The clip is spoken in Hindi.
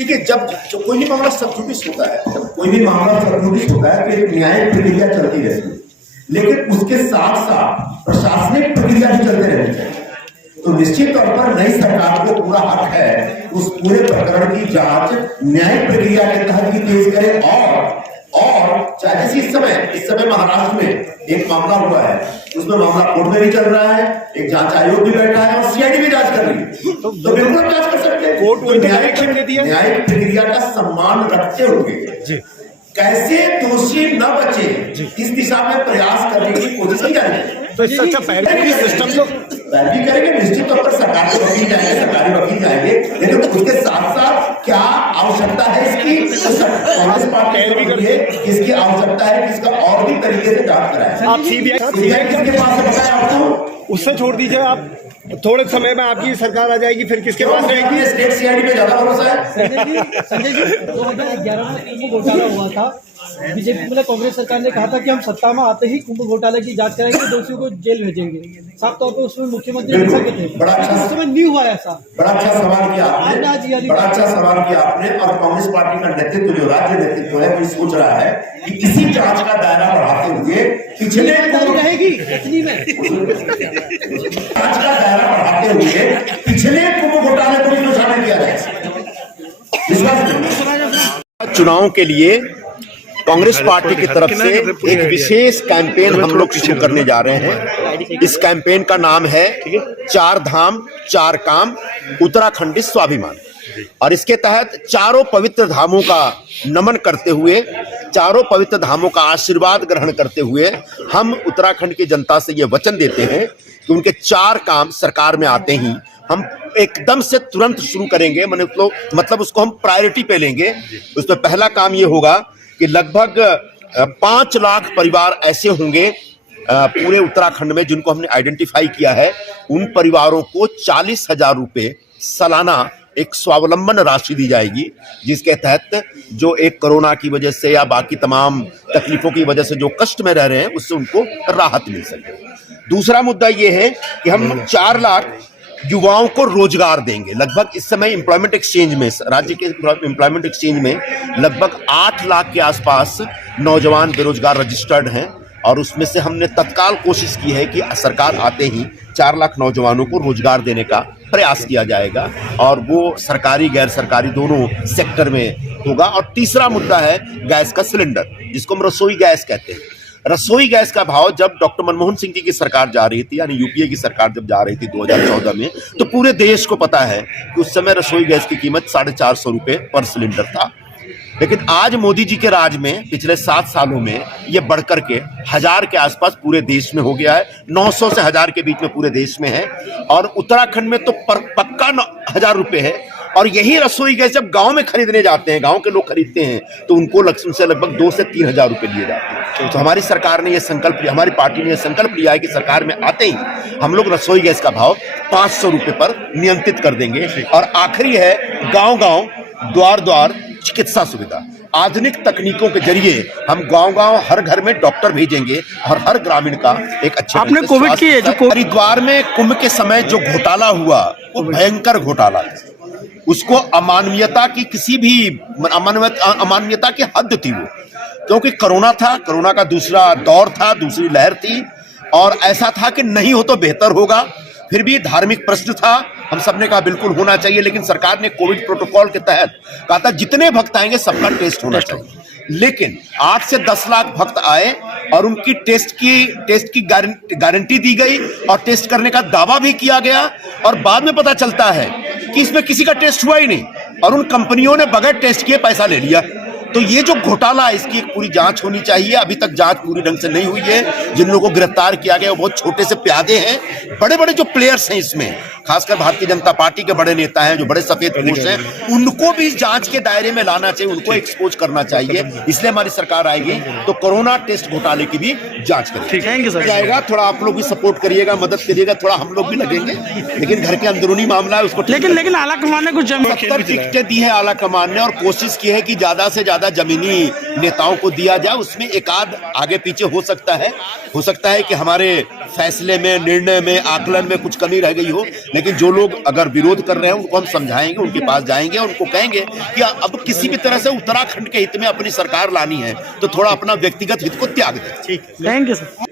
देखिए, जब कोई भी मामला सब नोटिस होता है, जब कोई भी मामला सब नोटिस होता है तो एक न्यायिक प्रक्रिया चलती रहती है, लेकिन उसके साथ साथ प्रशासनिक प्रक्रिया भी चलते रहनी चाहिए। तो निश्चित तौर पर नई सरकार को पूरा हक है उस पूरे प्रकरण की जांच न्यायिक प्रक्रिया के तहत ही तेज करे। और चाहे इस समय महाराष्ट्र में एक मामला हुआ है, उसमें मामला कोर्ट में भी चल रहा है, एक जांच आयोग भी बैठा है और सीआईडी भी जांच कर रही है, तो बिल्कुल जांच कर सकते हैं। कोर्ट को न्यायिक प्रक्रिया का सम्मान रखते हुए कैसे दोषी न बचे इस दिशा में प्रयास करने की कोशिश की जाएगी। तो इससे अच्छा पैरवी सिस्टम तो पैरवी करेंगे, निश्चित तौर पर सरकार के वकील जाएंगे, सरकारी वकील जाएंगे, लेकिन उसके साथ साथ क्या आवश्यकता है इसकी, कांग्रेस पार्टी को है इसकी आवश्यकता है कि इसका और भी तरीके से जांच कराएं। आप सीबीआई किसके पास है बताएं आपको, उससे छोड़ दीजिए। आप थोड़े समय में आपकी सरकार आ जाएगी, फिर किसके पास रहेगी? स्टेट सीआईडी में ज्यादा भरोसा है। संजय जी 2011 में कुंभ घोटाला हुआ था, बीजेपी मतलब कांग्रेस सरकार ने कहा था कि हम सत्ता में आते ही कुंभ घोटाले की जांच कराएंगे, दोषियों को जेल भेजेंगे। साफ तौर पर उसमें मुख्यमंत्री थे, बड़ा अच्छा उस समय नहीं हुआ ऐसा। बड़ा अच्छा सवाल किया आपने, बड़ा अच्छा सवाल किया आपने। और कांग्रेस पार्टी का नेतृत्व, जो राज्य नेतृत्व है, वो सोच रहा है कि इसी जांच का दायरा बढ़ाते हुए पिछले रहेगी इतनी में जांच का दायरा बढ़ाते हुए पिछले कुंभ घोटाले को भी शामिल किया जाए। चुनाव के लिए कांग्रेस पार्टी की तरफ से एक विशेष कैंपेन हम लोग शुरू करने जा रहे हैं। इस कैंपेन का नाम है 4 धाम 4 काम उत्तराखंडी स्वाभिमान। और इसके तहत चारों पवित्र धामों का नमन करते हुए, चारों पवित्र धामों का आशीर्वाद ग्रहण करते हुए हम उत्तराखंड की जनता से ये वचन देते हैं कि उनके 4 काम सरकार में आते ही हम एकदम से तुरंत शुरू करेंगे। मतलब उसको हम प्रायोरिटी पे लेंगे। उसमें पहला काम ये होगा कि लगभग 5 लाख परिवार ऐसे होंगे पूरे उत्तराखंड में जिनको हमने आइडेंटिफाई किया है। उन परिवारों को 40,000 रुपए सालाना एक स्वावलंबन राशि दी जाएगी, जिसके तहत जो एक कोरोना की वजह से या बाकी तमाम तकलीफों की वजह से जो कष्ट में रह रहे हैं, उससे उनको राहत मिल सके। दूसरा मुद्दा ये है कि हम 4 लाख युवाओं को रोजगार देंगे। लगभग इस समय एम्प्लॉयमेंट एक्सचेंज में, राज्य के एम्प्लॉयमेंट एक्सचेंज में लगभग 8 लाख के आसपास नौजवान बेरोजगार रजिस्टर्ड हैं। और उसमें से हमने तत्काल कोशिश की है कि सरकार आते ही 4 लाख नौजवानों को रोजगार देने का प्रयास किया जाएगा, और वो सरकारी गैर सरकारी दोनों सेक्टर में होगा। और तीसरा मुद्दा है गैस का सिलेंडर, जिसको हम रसोई गैस कहते हैं। रसोई गैस का भाव जब डॉक्टर मनमोहन सिंह जी की सरकार जा रही थी, यानी यूपीए की सरकार जब जा रही थी 2014 में, तो पूरे देश को पता है कि उस समय रसोई गैस की कीमत 450 रुपए पर सिलेंडर था। लेकिन आज मोदी जी के राज में पिछले 7 सालों में ये बढ़कर के 1000 के आसपास पूरे देश में हो गया है। 900 से 1000 के बीच में पूरे देश में है, और उत्तराखंड में तो पक्का 1000 रुपए है। और यही रसोई गैस जब गांव में खरीदने जाते हैं, गांव के लोग खरीदते हैं, तो उनको उनसे लगभग 2 से 3 हजार रुपए लिए जाते हैं। तो हमारी सरकार ने यह संकल्प लिया, हमारी पार्टी ने यह संकल्प लिया है कि सरकार में आते ही हम लोग रसोई गैस का भाव 500 रुपए पर नियंत्रित कर देंगे। और आखिरी है गांव-गांव, द्वार-द्वार चिकित्सा सुविधा। आधुनिक तकनीकों के जरिए हम गांव-गांव, हर घर में डॉक्टर भेजेंगे और हर ग्रामीण का एक अच्छा। आपने कोविड की है जो हरिद्वार में कुंभ के समय जो घोटाला हुआ, वो भयंकर घोटाला था। उसको अमानवीयता की किसी भी अमानवीयता की हद थी वो, क्योंकि कोरोना था, कोरोना का दूसरा दौर था, दूसरी लहर थी, और ऐसा था कि नहीं हो तो बेहतर होगा। फिर भी धार्मिक प्रश्न था, हम सबने कहा बिल्कुल होना चाहिए, लेकिन सरकार ने कोविड प्रोटोकॉल के तहत कहा था जितने भक्त आएंगे सबका टेस्ट होना चाहिए। लेकिन 8 से 10 लाख भक्त आए और उनकी टेस्ट की गारंटी दी गई और टेस्ट करने का दावा भी किया गया, और बाद में पता चलता है कि इसमें किसी का टेस्ट हुआ ही नहीं, और उन कंपनियों ने बगैर टेस्ट किए पैसा ले लिया। तो ये जो घोटाला है, इसकी एक पूरी जांच होनी चाहिए। अभी तक जांच पूरी ढंग से नहीं हुई है। जिन लोगों को गिरफ्तार किया गया वो बहुत छोटे से प्यादे हैं। बड़े बड़े जो प्लेयर्स हैं इसमें, खासकर भारतीय जनता पार्टी के बड़े नेता हैं, जो बड़े सफेद पोश हैं, उनको भी जांच के दायरे में लाना चाहिए, उनको एक्सपोज करना चाहिए। इसलिए हमारी सरकार आएगी तो कोरोना टेस्ट घोटाले की भी जांच करेंगे। Thank you sir. जाएगा, थोड़ा आप लोग भी सपोर्ट करिएगा, मदद करिएगा, थोड़ा हम लोग भी लगेंगे, लेकिन घर के अंदरूनी मामला है उसको। लेकिन आला कमान ने कुछ 70 टिकटें दी है आला कमान ने और कोशिश की है कि ज्यादा से ज्यादा जमीनी नेताओं को दिया जाए। उसमें एक आध आगे पीछे हो सकता है कि हमारे फैसले में, निर्णय में, आकलन में कुछ कमी रह गई हो, लेकिन जो लोग अगर विरोध कर रहे हैं उनको हम समझाएंगे, उनके पास जाएंगे, उनको कहेंगे कि अब किसी भी तरह से उत्तराखंड के हित में अपनी सरकार लानी है तो थोड़ा अपना व्यक्तिगत हित को त्याग दें। Thank you sir.